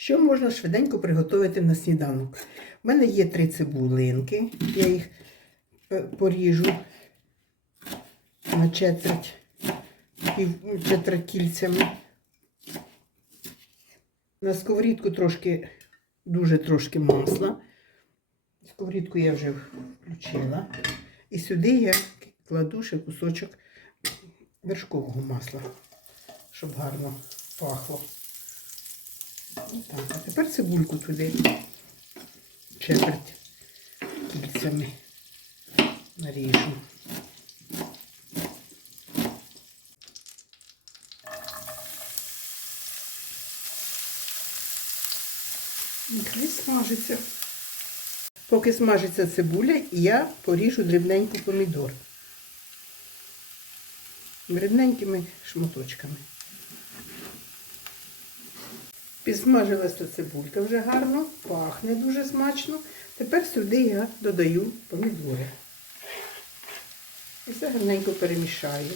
Що можна швиденько приготувати на сніданок? У мене є три цибулинки. Я їх е, поріжу на четверть, четверть кільцями. На сковорідку трошки, дуже трошки масла. Сковорідку я вже включила. І сюди я кладу ще кусочок вершкового масла, щоб гарно пахло. Так, а тепер цибульку туди четверть кільцями наріжу. Нехай смажиться. Поки смажиться цибуля, я поріжу дрібненько помідор. Дрібненькими шматочками. Підсмажилася цибулька вже гарно, пахне дуже смачно. Тепер сюди я додаю помідори. І все гарненько перемішаю.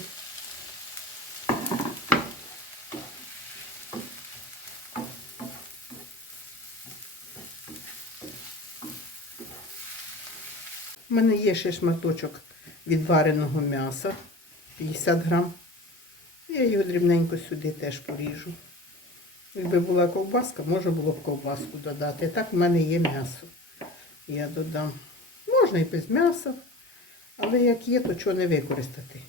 У мене є ще шматочок відвареного м'яса 50 грам. Я його дрібненько сюди теж поріжу. Якби була ковбаска, можна було б ковбаску додати. Так в мене є м'ясо. Я додам. Можна і без м'яса, але як є, то чого не використати.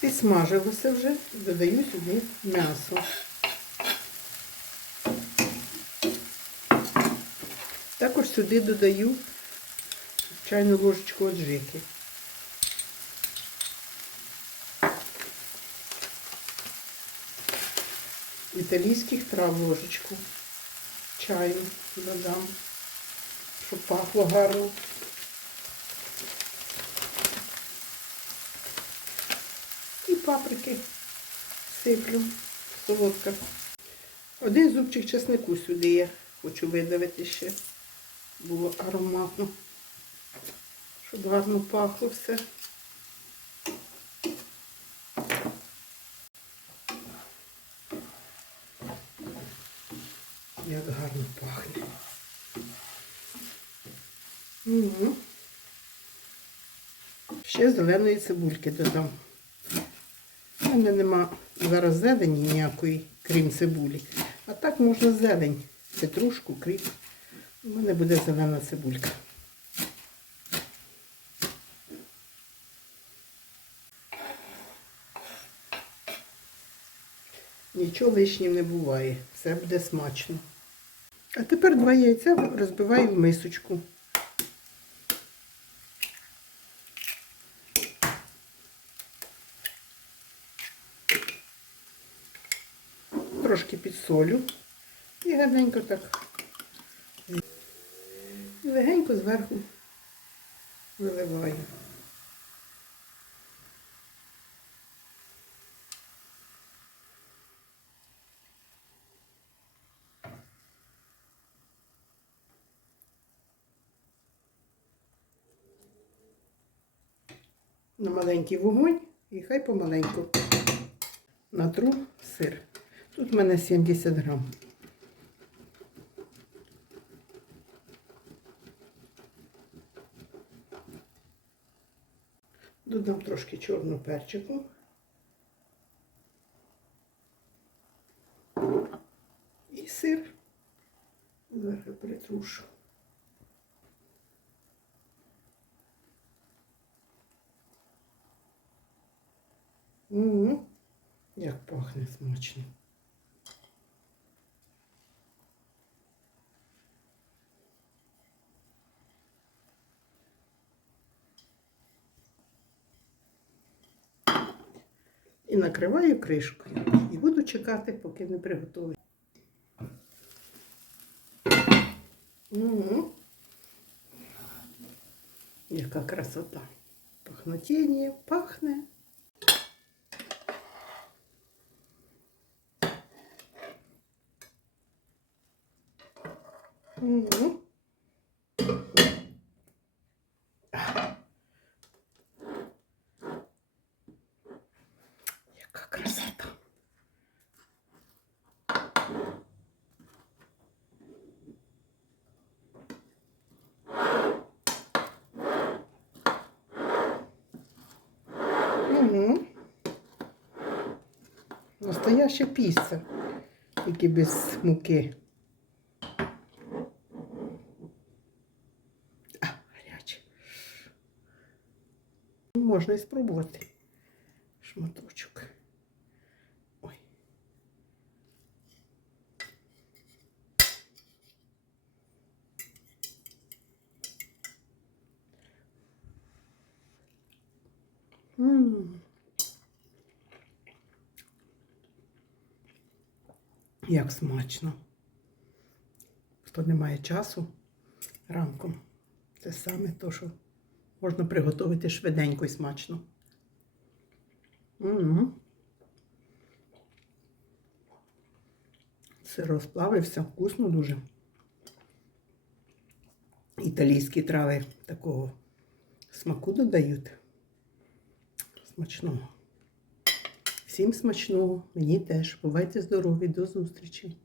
Підсмажилося вже, додаю сюди м'ясо. Також сюди додаю чайну ложечку аджики. Італійських трав ложечку. Чаю додам, щоб пахло гарно. І паприки сиплю солодка. Один зубчик чеснику сюди я хочу видавити ще. Було ароматно, щоб гарно пахло все. Як гарно пахне. Ще зеленої цибульки додам. У мене нема зараз зелені ніякої, крім цибулі. А так можна зелень, петрушку, кріп. У мене буде зелена цибулька. Нічого лишнім не буває, все буде смачно. А тепер два яйця розбиваю в мисочку. Трошки підсолю і гарненько так легенько зверху виливаю. На маленький вогонь і хай помаленьку натру сир. Тут в мене 70 грам. Додам трошки чорного перчику. І сир. Зверху притрушу. Угу. Як пахне смачно. І накриваю кришкою. І буду чекати, поки не приготують. Угу. Яка красота. Пахнотіння пахне. Ну. Яка красота. Піца, тільки без муки. Можна і спробувати шматочок. Як смачно. Хто не має часу ранком, це саме то, що можна приготувати швиденько і смачно. Угу. Сир розплавився, вкусно дуже. Італійські трави такого смаку додають. Смачного. Всім смачного, мені теж. Бувайте здорові, до зустрічі!